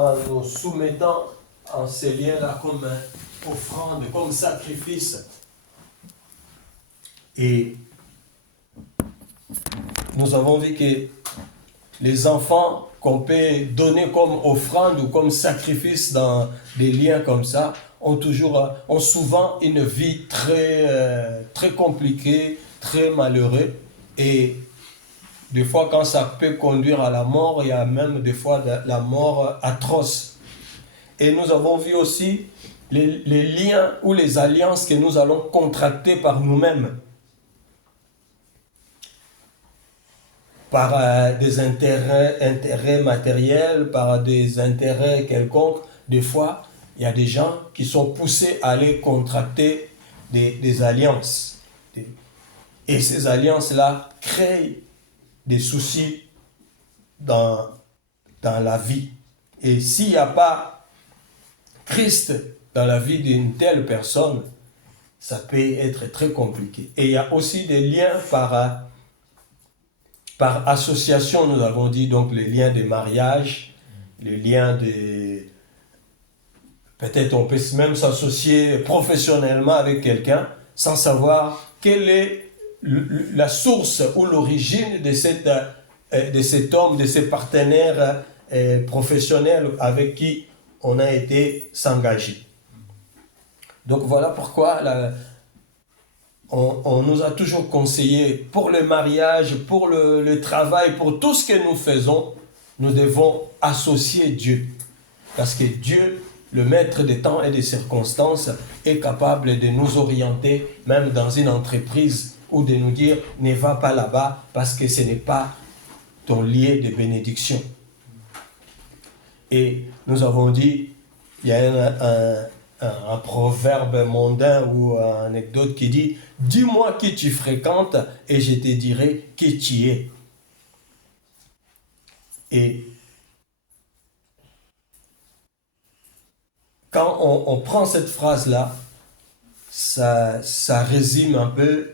en nous soumettant en ces liens-là comme offrande, comme sacrifice. Et nous avons vu que les enfants qu'on peut donner comme offrande ou comme sacrifice dans des liens comme ça ont souvent une vie très compliquée, très malheureuse. Et des fois, quand ça peut conduire à la mort, il y a même des fois de la mort atroce. Et nous avons vu aussi les liens ou les alliances que nous allons contracter par nous-mêmes. Par des intérêts matériels, par des intérêts quelconques. Des fois, il y a des gens qui sont poussés à aller contracter des alliances. Et ces alliances-là créent des soucis dans la vie. Et s'il n'y a pas Christ dans la vie d'une telle personne, ça peut être très compliqué. Et il y a aussi des liens par association, nous avons dit, donc les liens de mariage, les liens de... Peut-être on peut même s'associer professionnellement avec quelqu'un sans savoir quelle est la source ou l'origine de cet homme, de ces partenaires professionnels avec qui on a été s'engager. Donc voilà pourquoi on nous a toujours conseillé, pour le mariage, pour le travail, pour tout ce que nous faisons, nous devons associer Dieu. Parce que Dieu, le maître des temps et des circonstances, est capable de nous orienter, même dans une entreprise, ou de nous dire, ne va pas là-bas, parce que ce n'est pas ton lieu de bénédiction. Et nous avons dit, il y a un proverbe mondain ou une anecdote qui dit « Dis-moi qui tu fréquentes et je te dirai qui tu es. » Et quand on prend cette phrase-là, ça résume un peu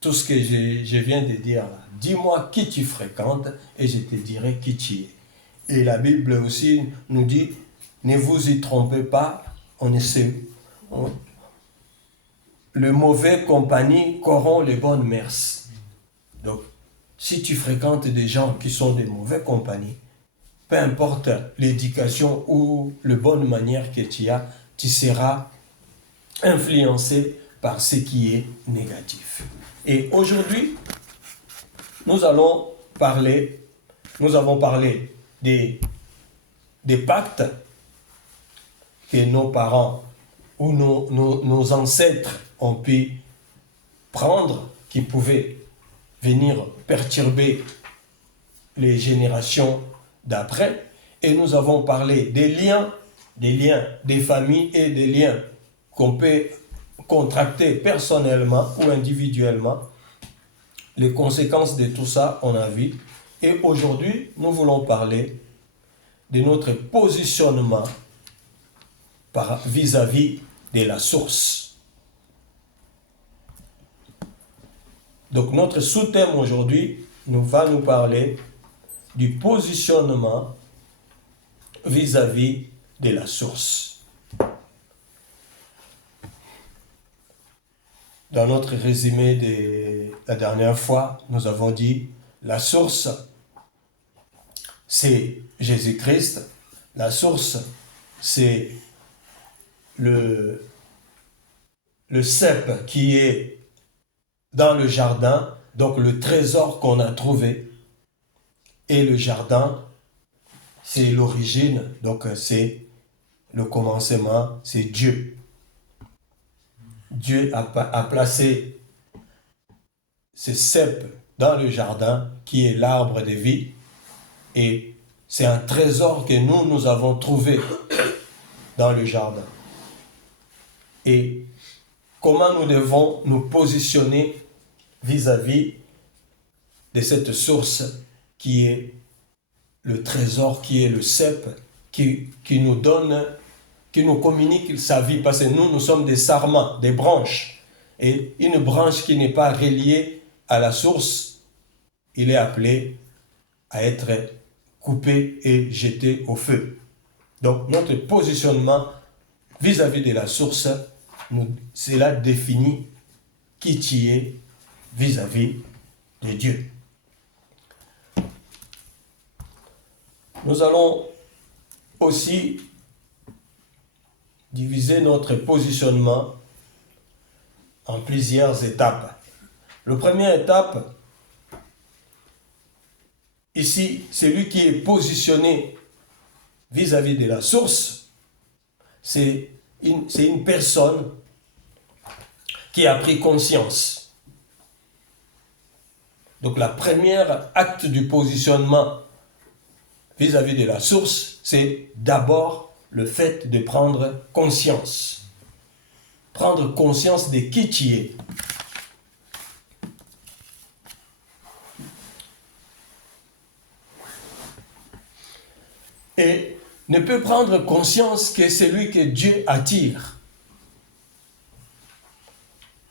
tout ce que je viens de dire là. « Dis-moi qui tu fréquentes et je te dirai qui tu es. » Et la Bible aussi nous dit « Ne vous y trompez pas, le mauvais compagnie corrompt les bonnes mœurs. » Donc, si tu fréquentes des gens qui sont de mauvaises compagnies, peu importe l'éducation ou la bonne manière que tu as, tu seras influencé par ce qui est négatif. Et aujourd'hui, nous avons parlé des pactes que nos parents ou nos ancêtres ont pu prendre, qui pouvaient venir perturber les générations d'après. Et nous avons parlé des liens des familles et des liens qu'on peut contracter personnellement ou individuellement. Les conséquences de tout ça, on a vu. Et aujourd'hui, nous voulons parler de notre positionnement vis-à-vis de la source. Donc notre sous-thème aujourd'hui va nous parler du positionnement vis-à-vis de la source. Dans notre résumé de la dernière fois, nous avons dit la source, c'est Jésus-Christ. La source, c'est le cep qui est dans le jardin, donc le trésor qu'on a trouvé. Et le jardin, c'est l'origine, donc c'est le commencement, c'est Dieu. Dieu a placé ce cep dans le jardin qui est l'arbre de vie, et c'est un trésor que nous avons trouvé dans le jardin. Et comment nous devons nous positionner vis-à-vis de cette source qui est le trésor, qui est le cep, qui nous donne, qui nous communique sa vie, parce que nous sommes des sarments, des branches. Et une branche qui n'est pas reliée à la source, il est appelé à être coupé et jeté au feu. Donc, notre positionnement vis-à-vis de la source, cela définit qui tu es vis-à-vis de Dieu. Nous allons aussi diviser notre positionnement en plusieurs étapes. La première étape, ici, celui qui est positionné vis-à-vis de la source, c'est une personne qui a pris conscience. Donc, la première acte du positionnement vis-à-vis de la source, c'est d'abord le fait de prendre conscience. Prendre conscience de qui tu es. Et ne peut prendre conscience que celui que Dieu attire.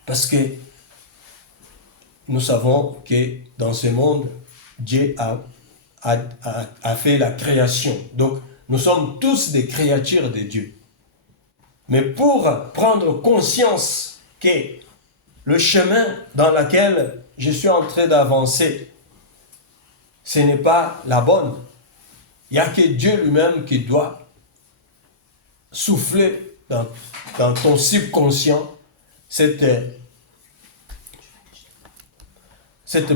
Parce que nous savons que dans ce monde, Dieu a fait la création. Donc, nous sommes tous des créatures de Dieu. Mais pour prendre conscience que le chemin dans lequel je suis en train d'avancer, ce n'est pas la bonne. Il n'y a que Dieu lui-même qui doit souffler dans ton subconscient cette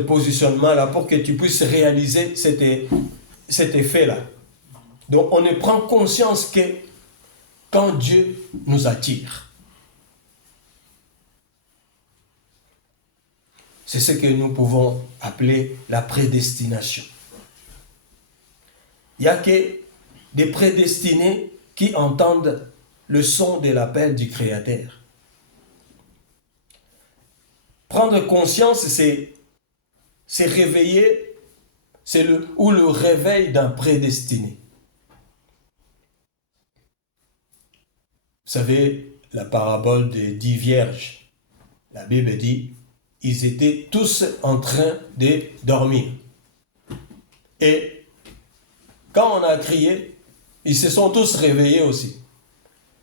positionnement-là pour que tu puisses réaliser cet effet-là. Donc, on ne prend conscience que quand Dieu nous attire. C'est ce que nous pouvons appeler la prédestination. Il n'y a que des prédestinés qui entendent le son de l'appel du Créateur. Prendre conscience, c'est réveiller, c'est le réveil d'un prédestiné. Vous savez, la parabole des 10 vierges, la Bible dit, ils étaient tous en train de dormir. Et quand on a crié, ils se sont tous réveillés aussi.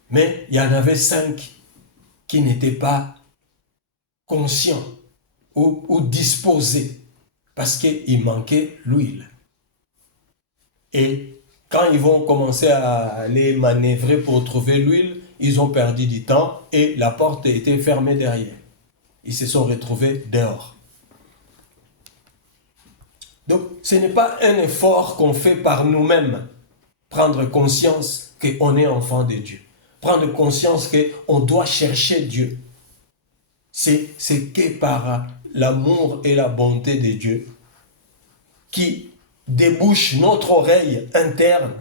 Mais il y en avait 5 qui n'étaient pas conscients ou disposés parce qu'il manquait l'huile. Et quand ils vont commencer à aller manœuvrer pour trouver l'huile, ils ont perdu du temps et la porte était fermée derrière. Ils se sont retrouvés dehors. Donc, ce n'est pas un effort qu'on fait par nous-mêmes. Prendre conscience qu'on est enfant de Dieu. Prendre conscience qu'on doit chercher Dieu. C'est que par l'amour et la bonté de Dieu qui débouche notre oreille interne,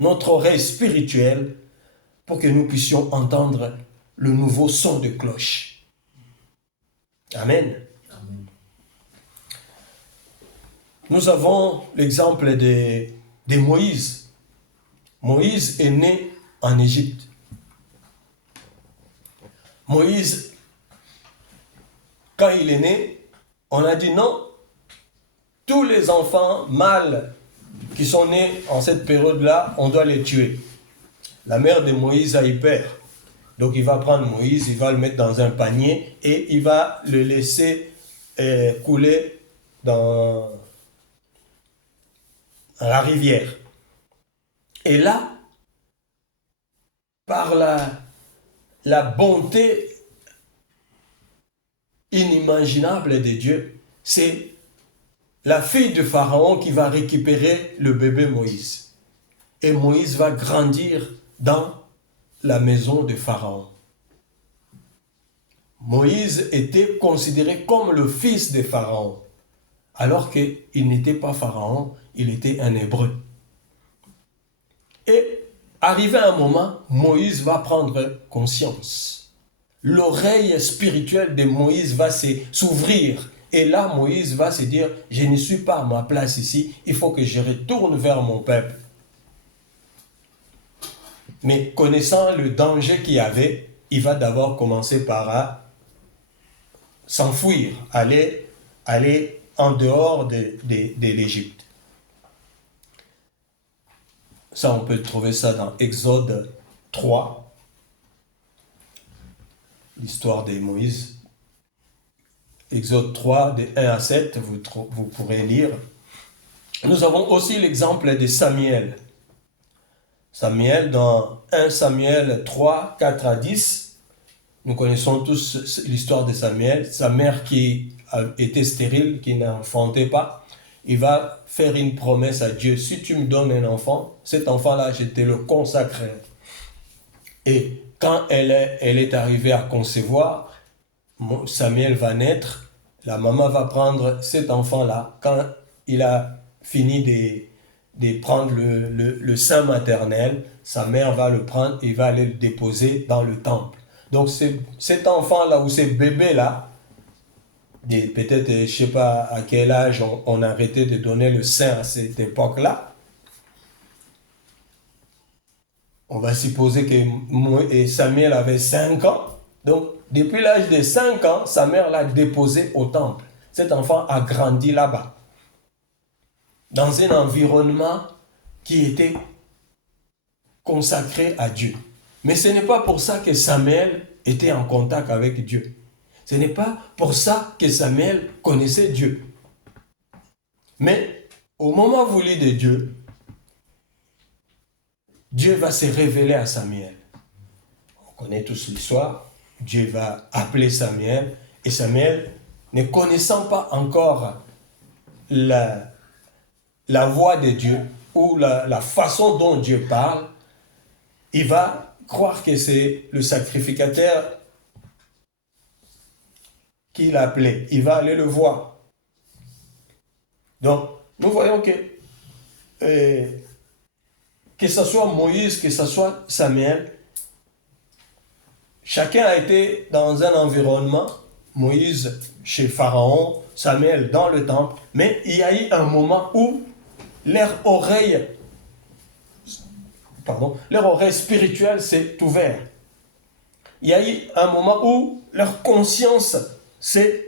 notre oreille spirituelle, pour que nous puissions entendre le nouveau son de cloche. Amen. Amen. Nous avons l'exemple de Moïse. Moïse est né en Égypte. Moïse, quand il est né, on a dit non, tous les enfants mâles qui sont nés en cette période-là, on doit les tuer. La mère de Moïse a eu peur. Donc il va prendre Moïse, il va le mettre dans un panier et il va le laisser couler dans la rivière. Et là, par la bonté inimaginable de Dieu, c'est la fille de Pharaon qui va récupérer le bébé Moïse. Et Moïse va grandir dans la maison de Pharaon. Moïse était considéré comme le fils de Pharaon, alors qu'il n'était pas Pharaon, il était un Hébreu. Et arrivé à un moment, Moïse va prendre conscience. L'oreille spirituelle de Moïse va s'ouvrir. Et là, Moïse va se dire, je ne suis pas à ma place ici, il faut que je retourne vers mon peuple. Mais connaissant le danger qu'il y avait, il va d'abord commencer par s'enfuir, aller en dehors de l'Égypte. Ça, on peut trouver ça dans Exode 3, l'histoire de Moïse. Exode 3, de 1 à 7, vous pourrez lire. Nous avons aussi l'exemple de Samuel. Samuel, dans 1 Samuel 3, 4 à 10, nous connaissons tous l'histoire de Samuel. Sa mère qui était stérile, qui n'enfantait pas, il va faire une promesse à Dieu. Si tu me donnes un enfant, cet enfant-là, je te le consacrerai. Et quand elle est arrivée à concevoir, Samuel va naître, la maman va prendre cet enfant-là. Quand il a fini de prendre le sein maternel, sa mère va le prendre et va aller le déposer dans le temple. Donc cet enfant-là ou ces bébés-là, peut-être, je ne sais pas à quel âge on a arrêté de donner le sein à cette époque-là. On va supposer que Samuel avait 5 ans. Donc, depuis l'âge de 5 ans, sa mère l'a déposé au temple. Cet enfant a grandi là-bas, dans un environnement qui était consacré à Dieu. Mais ce n'est pas pour ça que Samuel était en contact avec Dieu. Ce n'est pas pour ça que Samuel connaissait Dieu. Mais au moment voulu de Dieu, Dieu va se révéler à Samuel. On connaît tous l'histoire. Dieu va appeler Samuel. Et Samuel, ne connaissant pas encore la voix de Dieu ou la façon dont Dieu parle, il va croire que c'est le sacrificateur qui l'a appelé. Il va aller le voir. Donc, nous voyons que ce soit Moïse, que ce soit Samuel, chacun a été dans un environnement, Moïse chez Pharaon, Samuel dans le temple, mais il y a eu un moment où leur oreille spirituelle s'est ouverte. Il y a eu un moment où leur conscience s'est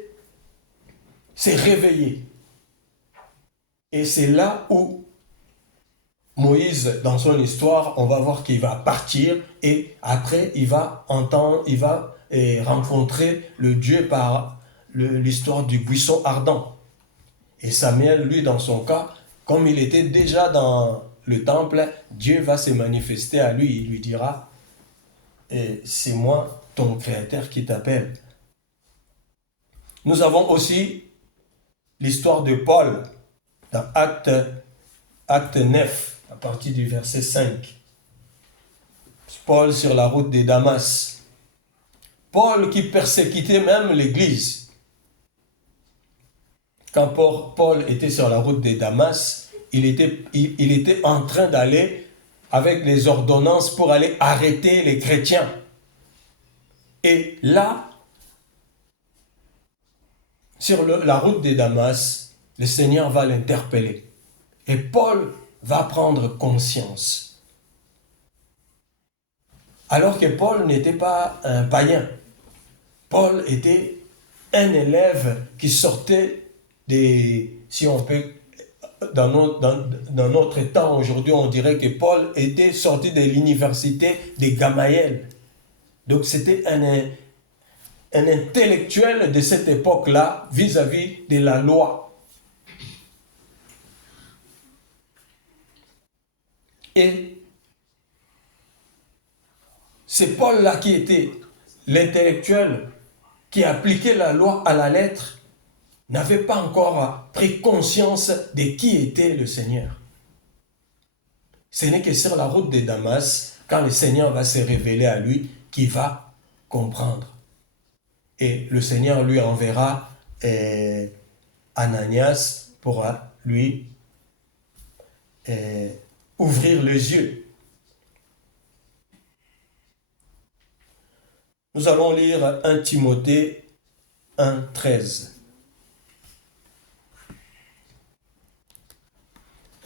réveillée. Et c'est là où Moïse, dans son histoire, on va voir qu'il va partir et après il va rencontrer le Dieu par l'histoire du buisson ardent. Et Samuel, lui, dans son cas, comme il était déjà dans le temple, Dieu va se manifester à lui. Il lui dira, c'est moi, ton Créateur, qui t'appelle. Nous avons aussi l'histoire de Paul dans Acte 9, à partir du verset 5. Paul sur la route de Damas. Paul qui persécutait même l'Église. Quand Paul était sur la route de Damas, il était en train d'aller avec les ordonnances pour aller arrêter les chrétiens. Et là, sur la route de Damas, le Seigneur va l'interpeller. Et Paul va prendre conscience. Alors que Paul n'était pas un païen. Paul était un élève qui sortait si on peut, dans notre temps aujourd'hui, on dirait que Paul était sorti de l'université de Gamaliel. Donc c'était un intellectuel de cette époque-là vis-à-vis de la loi. Et c'est Paul-là qui était l'intellectuel qui appliquait la loi à la lettre, n'avait pas encore pris conscience de qui était le Seigneur. Ce n'est que sur la route de Damas, quand le Seigneur va se révéler à lui, qu'il va comprendre. Et le Seigneur lui enverra Ananias pour lui ouvrir les yeux. Nous allons lire 1 Timothée 1, 13.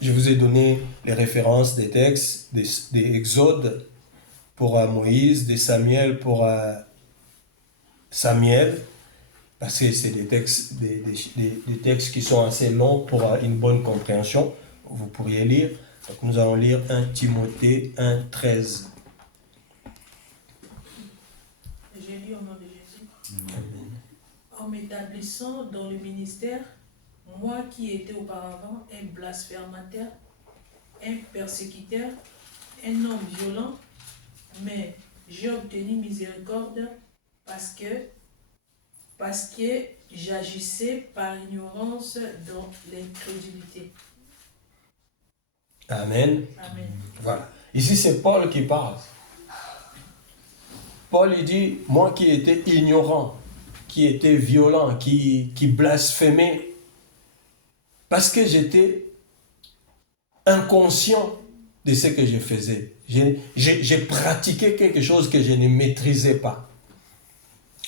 Je vous ai donné les références des textes, des Exodes pour Moïse, des Samuel pour Samuel, parce que c'est des textes qui sont assez longs pour une bonne compréhension. Vous pourriez lire. Donc nous allons lire 1 Timothée 1, 13. J'ai lu au nom de Jésus. En m'établissant dans le ministère, moi qui étais auparavant un blasphémateur, un persécuteur, un homme violent, mais j'ai obtenu miséricorde parce que j'agissais par ignorance dans l'incrédulité. Amen. Amen. Voilà. Ici, c'est Paul qui parle. Paul, il dit, moi qui étais ignorant, qui était violent, qui blasphémait, parce que j'étais inconscient de ce que je faisais. J'ai pratiqué quelque chose que je ne maîtrisais pas.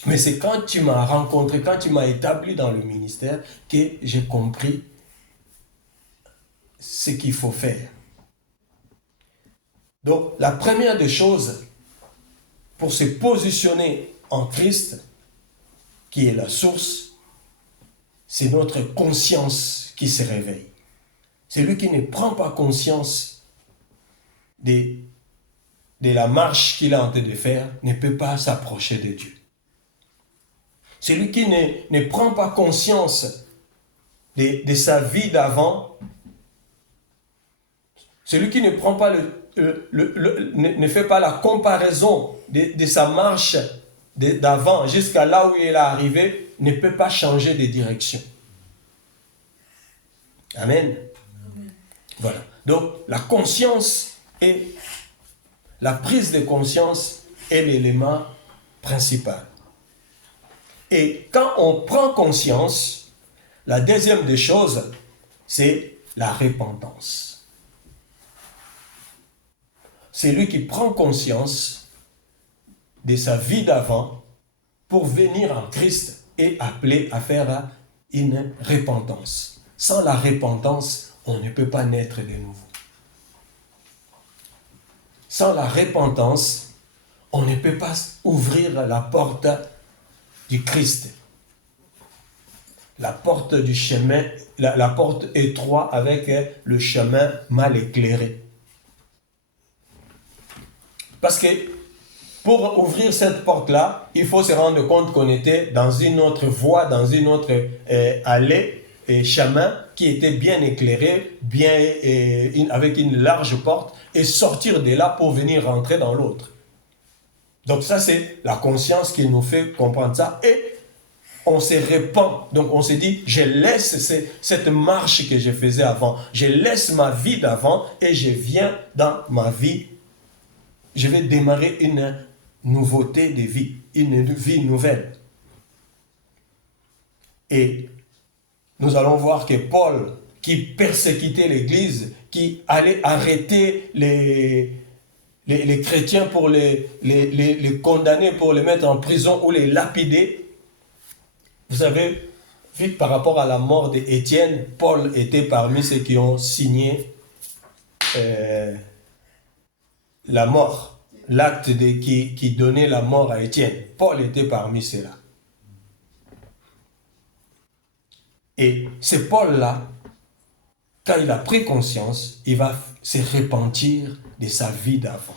Mais c'est quand tu m'as rencontré, quand tu m'as établi dans le ministère, que j'ai compris ce qu'il faut faire. Donc, la première des choses, pour se positionner en Christ, qui est la source, c'est notre conscience qui se réveille. Celui qui ne prend pas conscience de la marche qu'il est en train de faire ne peut pas s'approcher de Dieu. Celui qui ne prend pas conscience de sa vie d'avant, celui qui ne prend pas ne fait pas la comparaison de sa marche d'avant jusqu'à là où il est arrivé, ne peut pas changer de direction. Amen. Amen. Voilà. Donc, la conscience et la prise de conscience est l'élément principal. Et quand on prend conscience, la deuxième des choses, c'est la repentance. C'est lui qui prend conscience de sa vie d'avant pour venir en Christ et appeler à faire une repentance. Sans la repentance, on ne peut pas naître de nouveau. Sans la repentance, on ne peut pas ouvrir la porte du Christ. La porte du chemin, la porte étroite avec le chemin mal éclairé. Parce que pour ouvrir cette porte-là, il faut se rendre compte qu'on était dans une autre voie, dans une autre allée et chemin qui était bien éclairé, avec une large porte, et sortir de là pour venir rentrer dans l'autre. Donc ça, c'est la conscience qui nous fait comprendre ça. Et on se répand. Donc on se dit, je laisse cette marche que je faisais avant. Je laisse ma vie d'avant et je viens dans ma vie. Je vais démarrer une nouveauté de vie, une vie nouvelle. Et nous allons voir que Paul, qui persécutait l'Église, qui allait arrêter les chrétiens pour les condamner, pour les mettre en prison ou les lapider. Vous avez vu par rapport à la mort d'Étienne, Paul était parmi ceux qui ont signé la mort, l'acte qui donnait la mort à Étienne. Paul était parmi ceux-là. Et c'est Paul-là, quand il a pris conscience, il va se repentir de sa vie d'avant.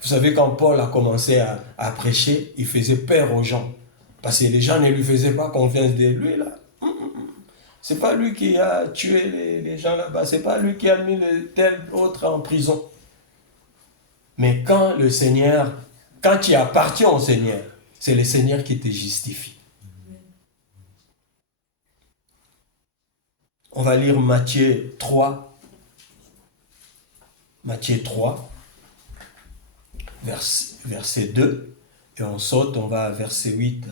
Vous savez, quand Paul a commencé à prêcher, il faisait peur aux gens. Parce que les gens ne lui faisaient pas confiance de lui, là. C'est pas lui qui a tué les gens là-bas. C'est pas lui qui a mis tel autre en prison. Mais quand le Seigneur, quand tu appartiens au Seigneur, c'est le Seigneur qui te justifie. On va lire Matthieu 3. Matthieu 3, verset 2. Et on saute, on va à verset 8.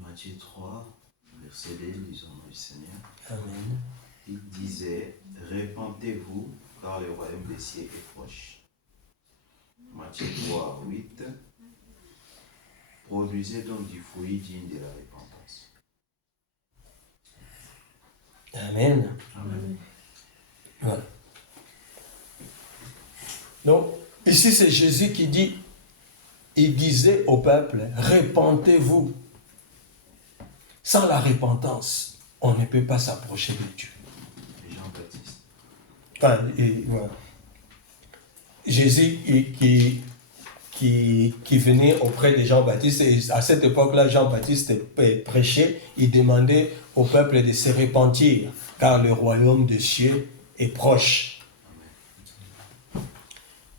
Matthieu 3, verset 2, lisons au nom du Seigneur. Amen. Il disait, répentez-vous, car le royaume des cieux est proche. Matthieu 3, 8. Produisez donc du fruit digne de la repentance. Amen. Amen. Voilà. Donc, ici c'est Jésus qui dit, il disait au peuple, répentez-vous. Sans la repentance, on ne peut pas s'approcher de Dieu. Jean-Baptiste. Voilà. Jésus qui venait auprès de Jean-Baptiste, et à cette époque-là, Jean-Baptiste prêchait, il demandait au peuple de se repentir, car le royaume des cieux est proche.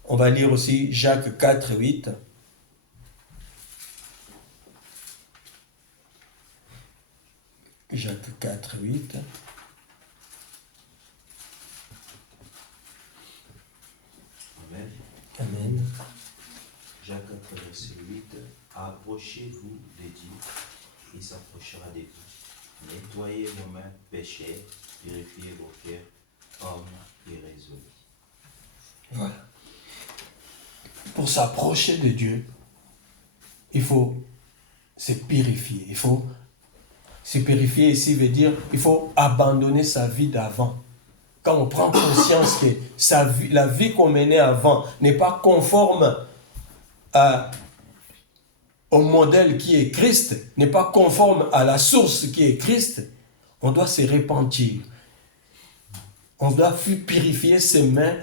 On va lire aussi Jacques 4, 8. Jacques 4, 8. Amen. Amen. Jacques 4, verset 8. Approchez-vous de Dieu, il s'approchera de vous. Nettoyez vos mains, péchés, purifiez vos cœurs, hommes irrésolus. Voilà. Pour s'approcher de Dieu, il faut se purifier. Il faut se purifier ici veut dire il faut abandonner sa vie d'avant. Quand on prend conscience que la vie qu'on menait avant n'est pas conforme au modèle qui est Christ, n'est pas conforme à la source qui est Christ, on doit se repentir. On doit purifier ses mains,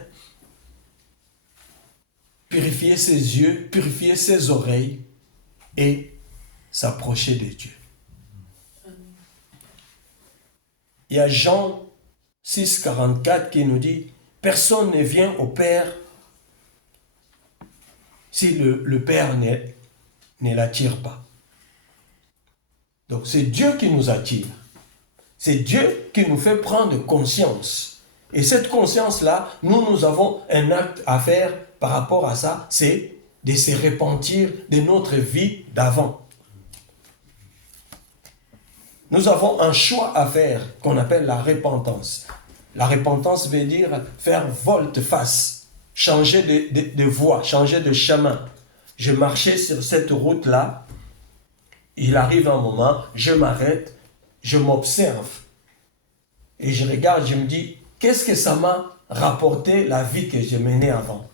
purifier ses yeux, purifier ses oreilles et s'approcher de Dieu. Il y a Jean 6, 44 qui nous dit « Personne ne vient au Père si le Père ne l'attire pas. » Donc c'est Dieu qui nous attire. C'est Dieu qui nous fait prendre conscience. Et cette conscience-là, nous avons un acte à faire par rapport à ça, c'est de se repentir de notre vie d'avant. Nous avons un choix à faire qu'on appelle la repentance. La repentance veut dire faire volte-face, changer de voie, changer de chemin. Je marchais sur cette route-là, il arrive un moment, je m'arrête, je m'observe et je regarde, je me dis, qu'est-ce que ça m'a rapporté la vie que je menais avant?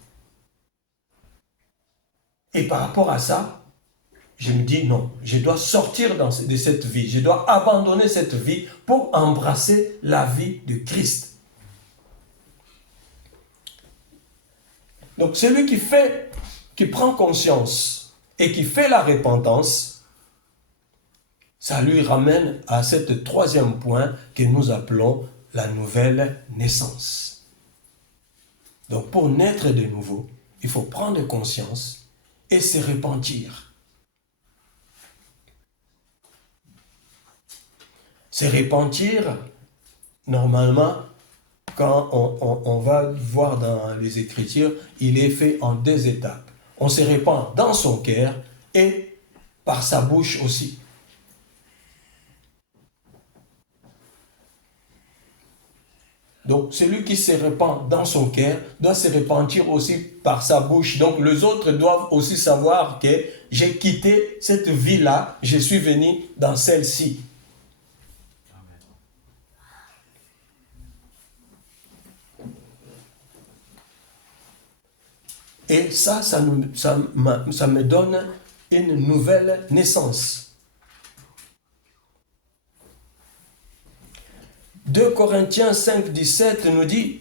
Et par rapport à ça, je me dis non, je dois sortir de cette vie, je dois abandonner cette vie pour embrasser la vie de Christ. Donc celui qui prend conscience et qui fait la repentance, ça lui ramène à ce troisième point que nous appelons la nouvelle naissance. Donc pour naître de nouveau, il faut prendre conscience et se repentir. Se repentir, normalement, quand on va voir dans les Écritures, il est fait en 2 étapes. On se repent dans son cœur et par sa bouche aussi. Donc, celui qui se repent dans son cœur doit se repentir aussi par sa bouche. Donc, les autres doivent aussi savoir que j'ai quitté cette vie-là, je suis venu dans celle-ci. Et ça me donne une nouvelle naissance. 2 Corinthiens 5, 17 nous dit,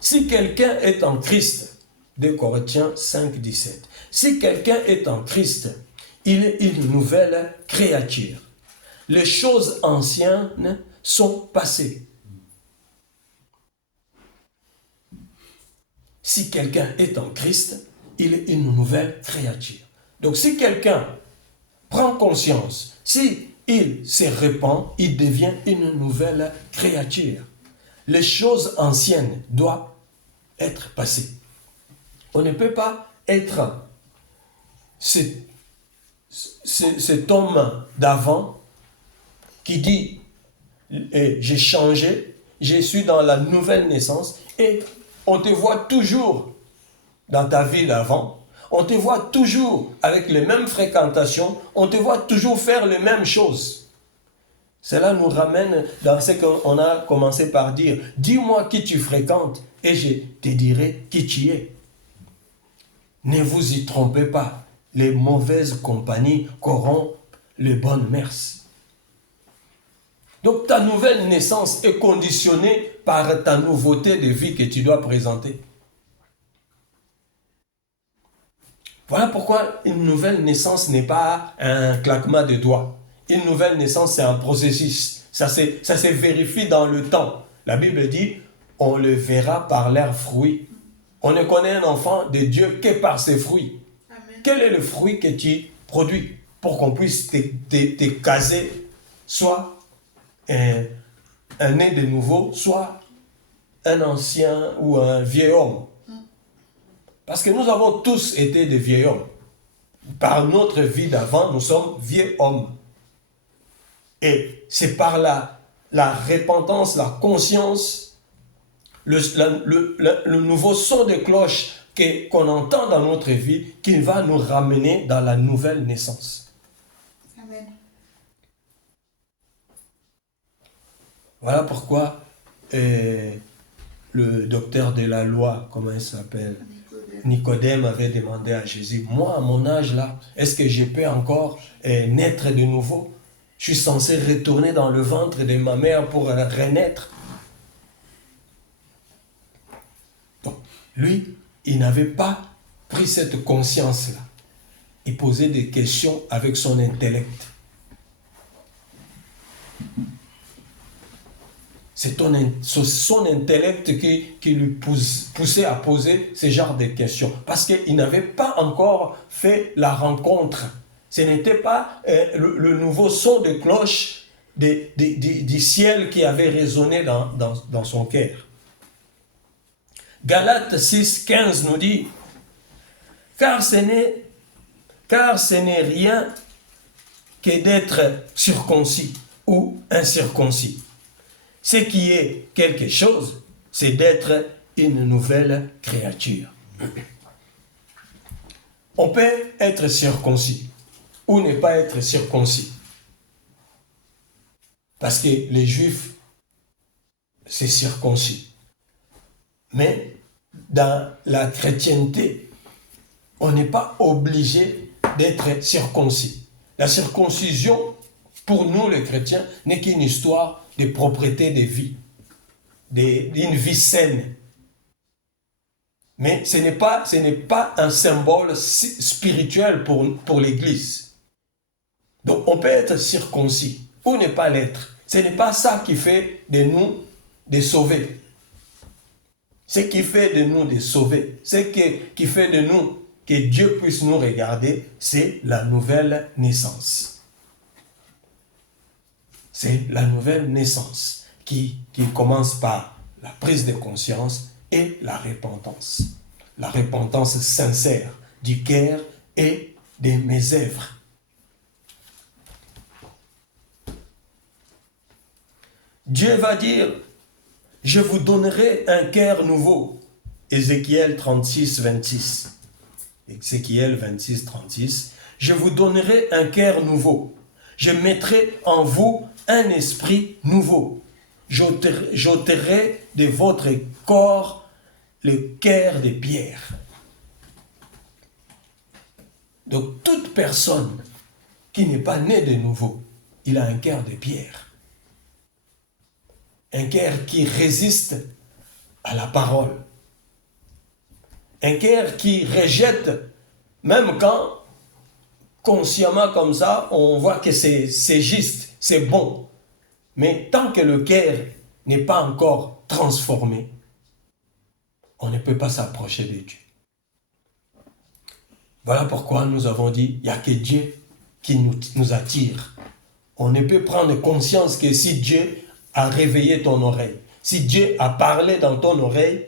si quelqu'un est en Christ, 2 Corinthiens 5, 17, si quelqu'un est en Christ, il est une nouvelle créature. Les choses anciennes sont passées. Si quelqu'un est en Christ, il est une nouvelle créature. Donc si quelqu'un prend conscience, si il se repent, il devient une nouvelle créature. Les choses anciennes doivent être passées. On ne peut pas être cet homme d'avant qui dit j'ai changé, je suis dans la nouvelle naissance et on te voit toujours dans ta vie d'avant, on te voit toujours avec les mêmes fréquentations, on te voit toujours faire les mêmes choses. Cela nous ramène dans ce qu'on a commencé par dire. Dis-moi qui tu fréquentes et je te dirai qui tu es. Ne vous y trompez pas. Les mauvaises compagnies corrompent les bonnes mœurs. Donc ta nouvelle naissance est conditionnée par ta nouveauté de vie que tu dois présenter. Voilà pourquoi une nouvelle naissance n'est pas un claquement de doigts. Une nouvelle naissance, c'est un processus. Ça se vérifie dans le temps. La Bible dit, on le verra par leurs fruits. On ne connaît un enfant de Dieu que par ses fruits. Amen. Quel est le fruit que tu produis pour qu'on puisse te caser, soit un né de nouveau, soit un ancien ou un vieil homme. Parce que nous avons tous été des vieils hommes. Par notre vie d'avant, nous sommes vieux hommes. Et c'est par la repentance, la conscience, le nouveau son de cloche qu'on entend dans notre vie qui va nous ramener dans la nouvelle naissance. Amen. Voilà pourquoi le docteur de la loi, comment il s'appelle, Nicodème avait demandé à Jésus, moi à mon âge là, est-ce que je peux encore naître de nouveau? Je suis censé retourner dans le ventre de ma mère pour renaître. Donc, lui, il n'avait pas pris cette conscience-là. Il posait des questions avec son intellect. C'est son intellect qui lui poussait à poser ce genre de questions. Parce qu'il n'avait pas encore fait la rencontre. Ce n'était pas le nouveau son de cloche du ciel qui avait résonné dans son cœur. Galates 6,15 nous dit, car ce n'est rien que d'être circoncis ou incirconcis. Ce qui est quelque chose, c'est d'être une nouvelle créature. On peut être circoncis ou ne pas être circoncis. Parce que les Juifs, c'est circoncis. Mais dans la chrétienté, on n'est pas obligé d'être circoncis. La circoncision, pour nous les chrétiens, n'est qu'une histoire de propriété de vie, d'une vie saine. Mais ce n'est pas un symbole spirituel pour l'Église. Donc on peut être circoncis ou ne pas l'être. Ce n'est pas ça qui fait de nous des sauvés. Ce qui fait de nous des sauvés, ce qui fait de nous que Dieu puisse nous regarder, c'est la nouvelle naissance. C'est la nouvelle naissance qui commence par la prise de conscience et la repentance. La repentance sincère du cœur et de mes œuvres. Dieu va dire, je vous donnerai un cœur nouveau. Ézéchiel 36, 26. Ézéchiel 26, 36. Je vous donnerai un cœur nouveau. Je mettrai en vous un esprit nouveau. J'ôterai de votre corps le cœur de pierre. Donc toute personne qui n'est pas née de nouveau, il a un cœur de pierre. Un cœur qui résiste à la parole. Un cœur qui rejette, même quand consciemment comme ça, on voit que c'est juste, c'est bon. Mais tant que le cœur n'est pas encore transformé, on ne peut pas s'approcher de Dieu. Voilà pourquoi nous avons dit, il n'y a que Dieu qui nous attire. On ne peut prendre conscience que si Dieu a réveillé ton oreille, si Dieu a parlé dans ton oreille,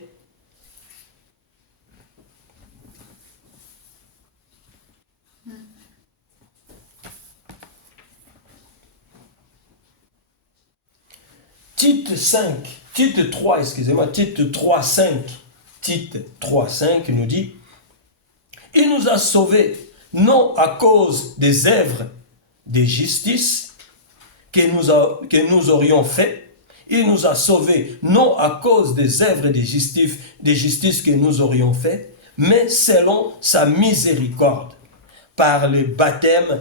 Tite 3, 5 nous dit, il nous a sauvés, non à cause des œuvres de justice que nous aurions fait, il nous a sauvés, non à cause des œuvres de justice que nous aurions fait, mais selon sa miséricorde, par le baptême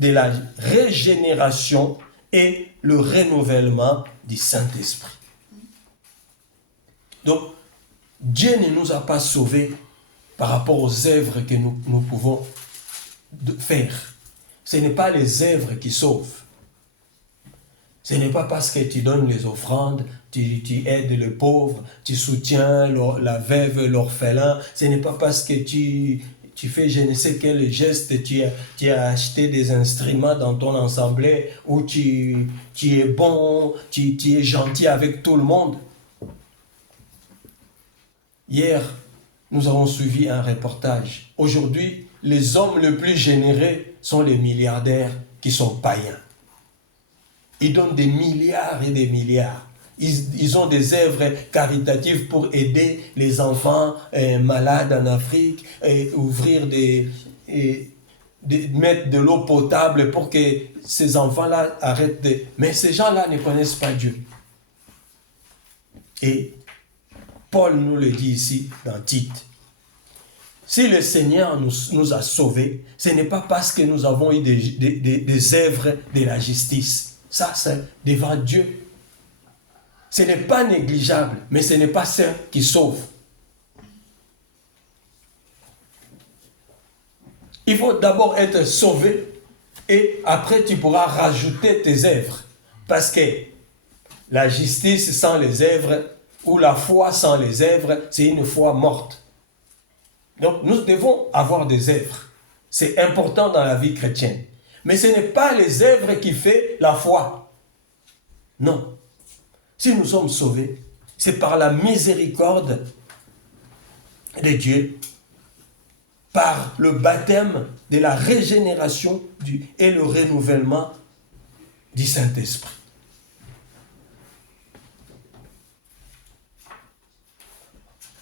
de la régénération et le renouvellement du Saint-Esprit. Donc, Dieu ne nous a pas sauvés par rapport aux œuvres que nous pouvons faire. Ce n'est pas les œuvres qui sauvent. Ce n'est pas parce que tu donnes les offrandes, tu aides les pauvres, tu soutiens la veuve, l'orphelin. Ce n'est pas parce que tu fais je ne sais quel geste, tu as acheté des instruments dans ton assemblée, ou tu es bon, tu es gentil avec tout le monde. Hier, nous avons suivi un reportage. Aujourd'hui, les hommes les plus généreux sont les milliardaires qui sont païens. Ils donnent des milliards et des milliards. Ils ont des œuvres caritatives pour aider les enfants malades en Afrique, et ouvrir mettre de l'eau potable pour que ces enfants-là arrêtent de... Mais ces gens-là ne connaissent pas Dieu. Et Paul nous le dit ici dans Tite. Si le Seigneur nous a sauvés, ce n'est pas parce que nous avons eu des œuvres de la justice. Ça, c'est devant Dieu. Ce n'est pas négligeable, mais ce n'est pas ça qui sauve. Il faut d'abord être sauvé et après tu pourras rajouter tes œuvres. Parce que la justice sans les œuvres ou la foi sans les œuvres, c'est une foi morte. Donc nous devons avoir des œuvres. C'est important dans la vie chrétienne. Mais ce n'est pas les œuvres qui font la foi. Non. Si nous sommes sauvés, c'est par la miséricorde de Dieu, par le baptême de la régénération et le renouvellement du Saint-Esprit.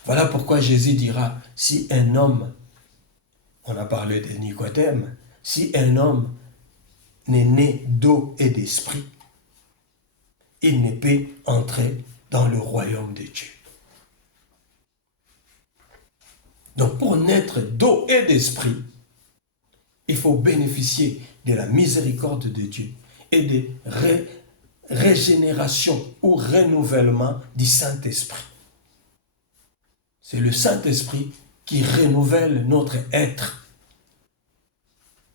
Voilà pourquoi Jésus dira, si un homme, on a parlé de Nicodème, si un homme n'est né d'eau et d'esprit, il ne peut entrer dans le royaume de Dieu. Donc pour naître d'eau et d'esprit, il faut bénéficier de la miséricorde de Dieu et de régénération ou renouvellement du Saint-Esprit. C'est le Saint-Esprit qui renouvelle notre être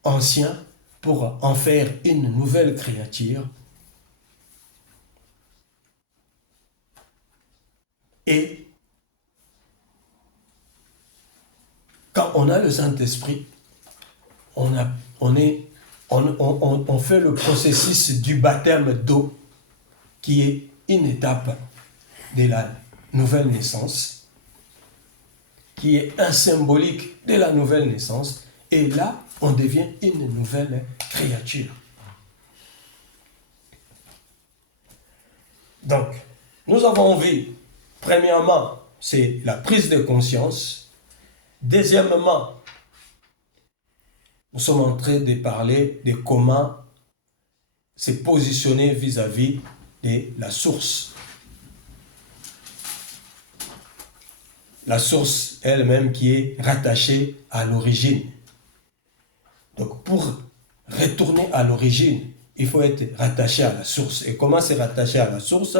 ancien pour en faire une nouvelle créature. Et quand on a le Saint-Esprit, on fait le processus du baptême d'eau, qui est une étape de la nouvelle naissance, qui est un symbolique de la nouvelle naissance, et là, on devient une nouvelle créature. Donc, nous avons vu, premièrement, c'est la prise de conscience. Deuxièmement, nous sommes en train de parler de comment se positionner vis-à-vis de la source. La source elle-même qui est rattachée à l'origine. Donc pour retourner à l'origine, il faut être rattaché à la source. Et comment se rattacher à la source?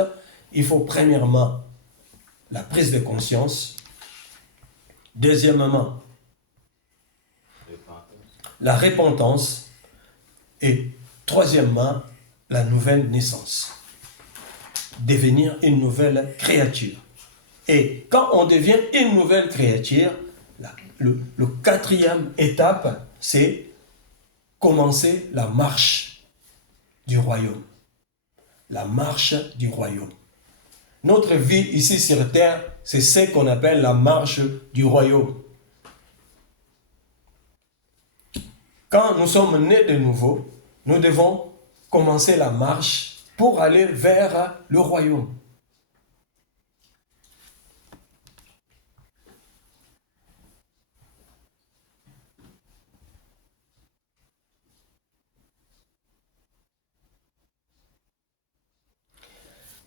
Il faut premièrement la prise de conscience. Deuxièmement, la repentance. Et troisièmement, la nouvelle naissance. Devenir une nouvelle créature. Et quand on devient une nouvelle créature, le quatrième étape, c'est commencer la marche du royaume. La marche du royaume. Notre vie ici sur terre, c'est ce qu'on appelle la marche du royaume. Quand nous sommes nés de nouveau, nous devons commencer la marche pour aller vers le royaume.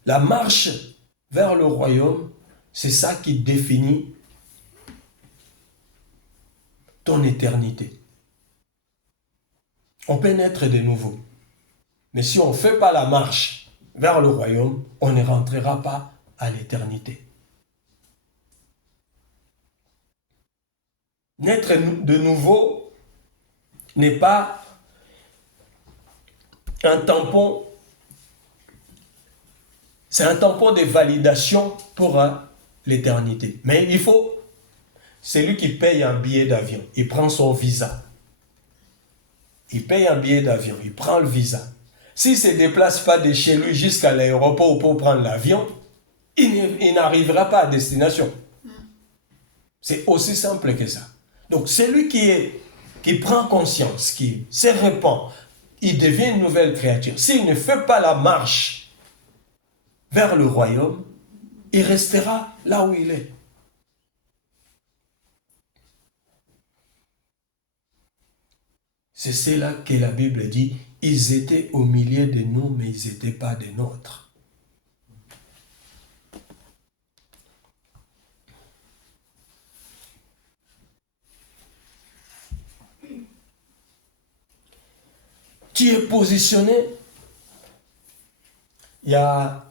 La marche vers le royaume, c'est ça qui définit ton éternité. On peut naître de nouveau. Mais si on ne fait pas la marche vers le royaume, on ne rentrera pas à l'éternité. Naître de nouveau n'est pas un tampon, c'est un tampon de validation pour l'éternité. Mais il faut, c'est lui qui paye un billet d'avion, il prend son visa. Il paye un billet d'avion, il prend le visa. S'il ne se déplace pas de chez lui jusqu'à l'aéroport pour prendre l'avion, il n'arrivera pas à destination. C'est aussi simple que ça. Donc celui qui prend conscience, qui se répand, il devient une nouvelle créature. S'il ne fait pas la marche vers le royaume, il restera là où il est. C'est cela que la Bible dit, ils étaient au milieu de nous, mais ils n'étaient pas des nôtres. Tu es positionné. Il y en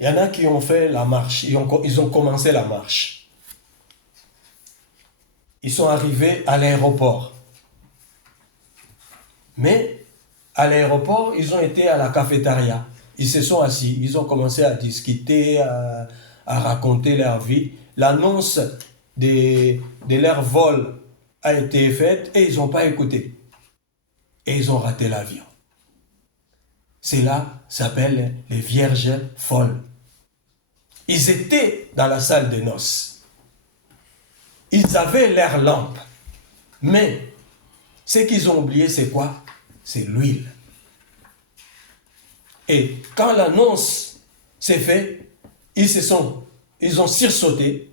a qui ont fait la marche, ils ont commencé la marche. Ils sont arrivés à l'aéroport. Mais à l'aéroport, ils ont été à la cafétéria. Ils se sont assis, ils ont commencé à discuter, à raconter leur vie. L'annonce de leur vol a été faite et ils n'ont pas écouté. Et ils ont raté l'avion. Cela s'appelle les vierges folles. Ils étaient dans la salle de noces. Ils avaient leur lampe. Mais ce qu'ils ont oublié, c'est quoi? C'est l'huile. Et quand l'annonce s'est faite, ils ont sursauté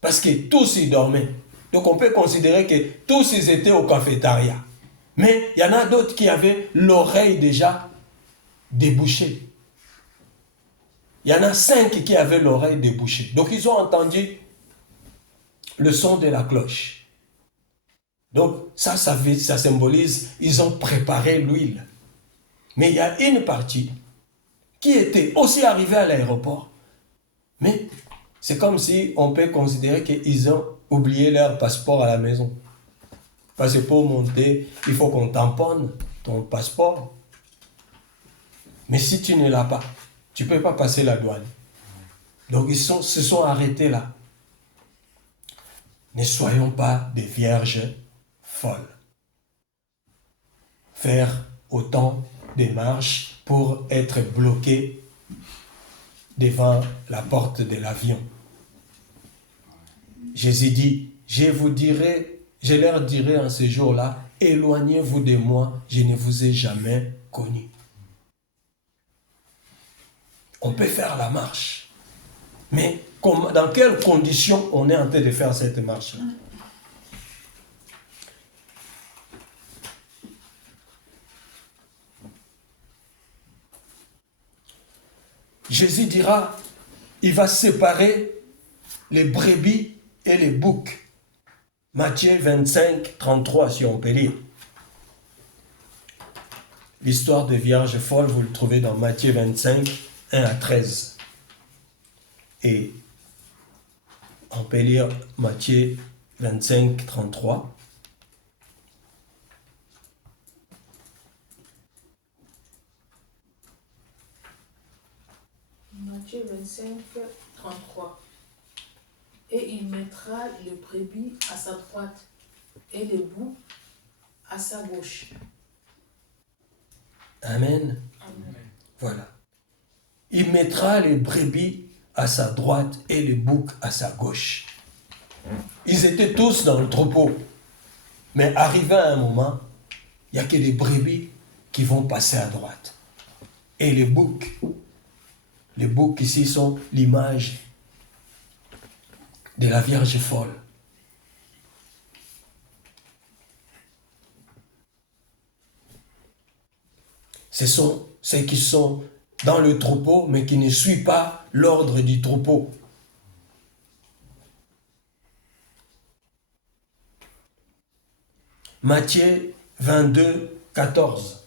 parce que tous ils dormaient. Donc on peut considérer que tous ils étaient au cafétéria. Mais il y en a d'autres qui avaient l'oreille déjà débouchée. Il y en a 5 qui avaient l'oreille débouchée. Donc ils ont entendu le son de la cloche. Donc ça symbolise, ils ont préparé l'huile. Mais il y a une partie qui était aussi arrivée à l'aéroport. Mais c'est comme si on peut considérer qu'ils ont oublié leur passeport à la maison. Parce que pour monter, il faut qu'on tamponne ton passeport. Mais si tu ne l'as pas, tu ne peux pas passer la douane. Donc ils se sont arrêtés là. Ne soyons pas des vierges folles. Faire autant de marches pour être bloqués devant la porte de l'avion. Jésus dit, je leur dirai en ce jour-là, éloignez-vous de moi, je ne vous ai jamais connu. On peut faire la marche, mais dans quelles conditions on est en train de faire cette marche-là? Jésus dira, il va séparer les brebis et les boucs. Matthieu 25, 33, si on peut lire. L'histoire des vierges folles, vous le trouvez dans Matthieu 25, 1 à 13. Et on peut lire Matthieu 25, 33. Matthieu 25, 33. Et il mettra les brebis à sa droite et les boucs à sa gauche. Amen. Amen. Voilà. Il mettra les brebis à sa droite et les boucs à sa gauche. Ils étaient tous dans le troupeau. Mais arrivé à un moment, il n'y a que les brebis qui vont passer à droite. Et les boucs ici sont l'image de la Vierge folle. Ce sont ceux qui sont dans le troupeau, mais qui ne suivent pas l'ordre du troupeau. Matthieu 22, 14.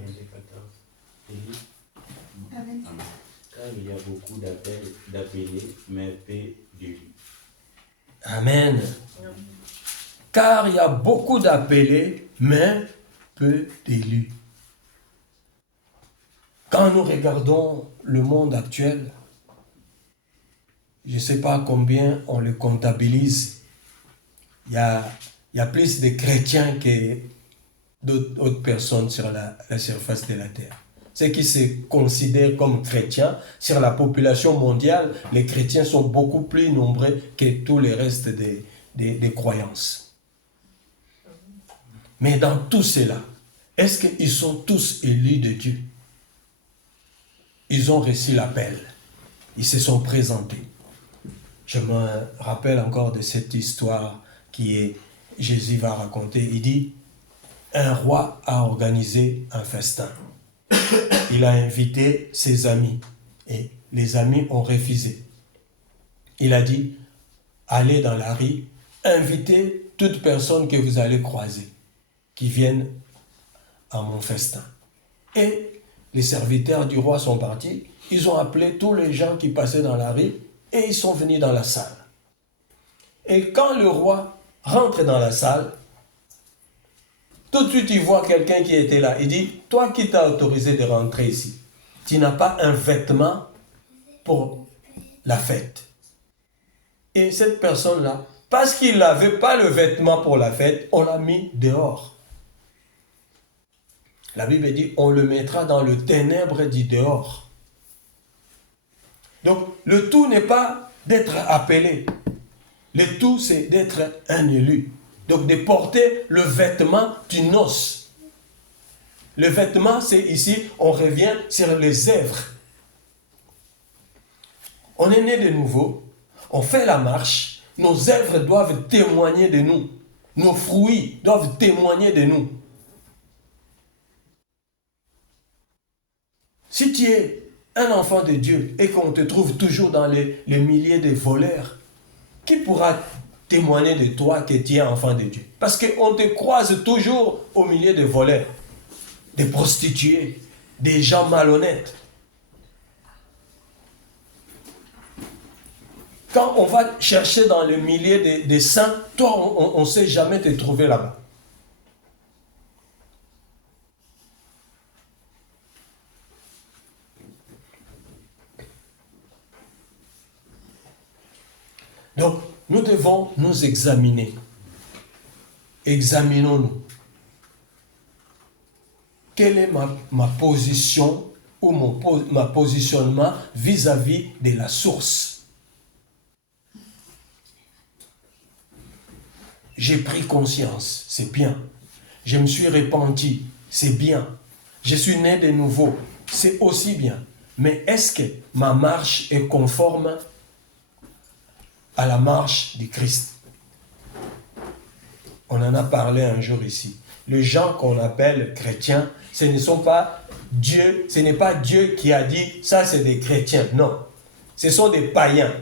Verset 14. Élie, Amen. car il y a beaucoup d'appelés, mais peu d'élus. Amen. Car il y a beaucoup d'appelés, mais peu d'élus. Quand nous regardons le monde actuel, je ne sais pas combien on le comptabilise. Il y a plus de chrétiens que d'autres personnes sur la surface de la terre. Ceux qui se considèrent comme chrétiens, sur la population mondiale, les chrétiens sont beaucoup plus nombreux que tous les restes des croyances. Mais dans tout cela, est-ce qu'ils sont tous élus de Dieu? Ils ont reçu l'appel. Ils se sont présentés. Je me rappelle encore de cette histoire Jésus va raconter. Il dit, un roi a organisé un festin. Il a invité ses amis et les amis ont refusé. Il a dit, allez dans la rue, invitez toute personne que vous allez croiser, qui viennent à mon festin. Et les serviteurs du roi sont partis, ils ont appelé tous les gens qui passaient dans la rue et ils sont venus dans la salle. Et quand le roi rentre dans la salle, tout de suite il voit quelqu'un qui était là. Il dit, toi qui t'as autorisé de rentrer ici, tu n'as pas un vêtement pour la fête. Et cette personne-là, parce qu'il n'avait pas le vêtement pour la fête, on l'a mis dehors. La Bible dit, on le mettra dans le ténèbre du dehors. Donc, le tout n'est pas d'être appelé. Le tout, c'est d'être un élu. Donc, de porter le vêtement du noce. Le vêtement, c'est ici, on revient sur les œuvres. On est né de nouveau, on fait la marche, nos œuvres doivent témoigner de nous. Nos fruits doivent témoigner de nous. Si tu es un enfant de Dieu et qu'on te trouve toujours dans les milliers de voleurs, qui pourra témoigner de toi que tu es enfant de Dieu? Parce qu'on te croise toujours au milieu de voleurs, des prostituées, des gens malhonnêtes. Quand on va chercher dans le milieu des saints, toi, on ne sait jamais te trouver là-bas. Donc, nous devons nous examiner. Examinons-nous. Quelle est ma position ou ma positionnement vis-à-vis de la source? J'ai pris conscience, c'est bien. Je me suis repenti, c'est bien. Je suis né de nouveau, c'est aussi bien. Mais est-ce que ma marche est conforme à la marche du Christ? On en a parlé un jour ici. Les gens qu'on appelle chrétiens, ce n'est pas Dieu qui a dit ça c'est des chrétiens. Non, ce sont des païens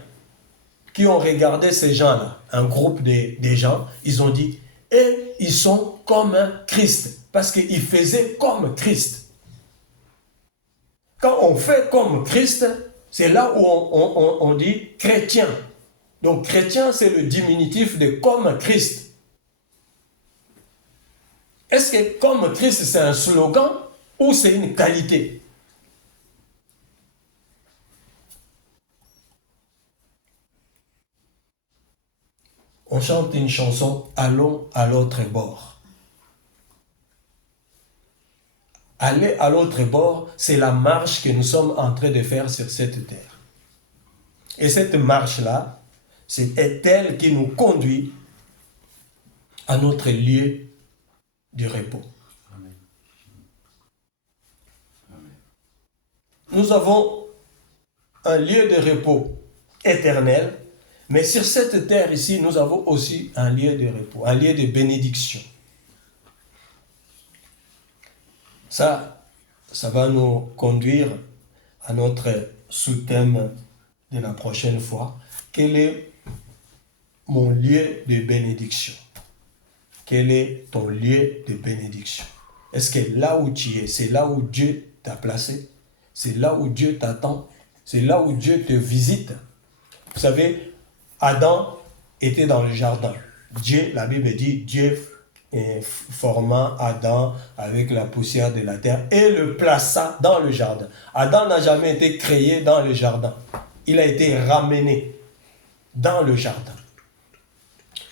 qui ont regardé ces gens-là, un groupe de gens, ils ont dit, et ils sont comme un Christ, parce qu'ils faisaient comme Christ. Quand on fait comme Christ, c'est là où on dit chrétien. Donc chrétien, c'est le diminutif de comme Christ. Est-ce que comme Christ, c'est un slogan ou c'est une qualité? On chante une chanson, allons à l'autre bord. Aller à l'autre bord, c'est la marche que nous sommes en train de faire sur cette terre. Et cette marche-là, c'est elle qui nous conduit à notre lieu du repos. Amen. Amen. Nous avons un lieu de repos éternel, mais sur cette terre ici, nous avons aussi un lieu de repos, un lieu de bénédiction. Ça va nous conduire à notre sous-thème de la prochaine fois. Quel est mon lieu de bénédiction? Quel est ton lieu de bénédiction? Est-ce que là où tu es, c'est là où Dieu t'a placé? C'est là où Dieu t'attend? C'est là où Dieu te visite? Vous savez, Adam était dans le jardin. Dieu, la Bible dit, Dieu forma Adam avec la poussière de la terre et le plaça dans le jardin. Adam n'a jamais été créé dans le jardin. Il a été ramené dans le jardin.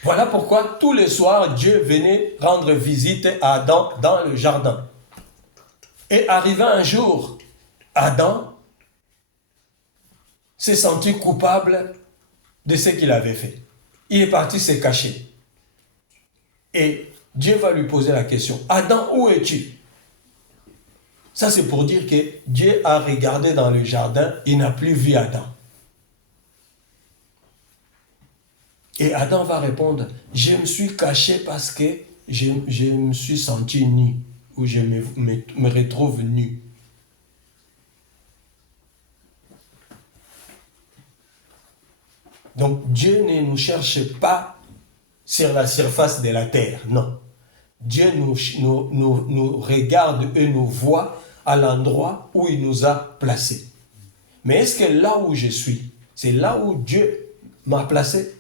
Voilà pourquoi tous les soirs, Dieu venait rendre visite à Adam dans le jardin. Et arrivé un jour, Adam s'est senti coupable de ce qu'il avait fait. Il est parti se cacher. Et Dieu va lui poser la question, Adam, où es-tu? Ça, c'est pour dire que Dieu a regardé dans le jardin, il n'a plus vu Adam. Et Adam va répondre, je me suis caché parce que je me suis senti nu, ou je me retrouve nu. Donc Dieu ne nous cherche pas sur la surface de la terre, non. Dieu nous regarde et nous voit à l'endroit où il nous a placés. Mais est-ce que là où je suis, c'est là où Dieu m'a placé?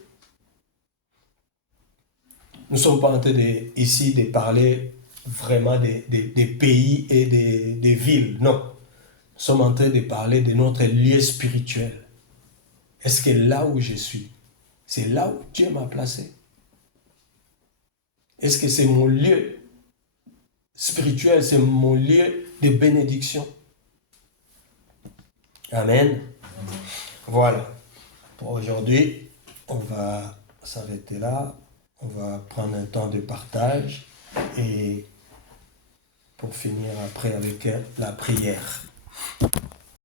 Nous ne sommes pas en train ici de parler vraiment des pays et des villes, non. Nous sommes en train de parler de notre lieu spirituel. Est-ce que là où je suis, c'est là où Dieu m'a placé? Est-ce que c'est mon lieu spirituel, c'est mon lieu de bénédiction? Amen. Voilà. Pour aujourd'hui, on va s'arrêter là. On va prendre un temps de partage et pour finir après avec la prière.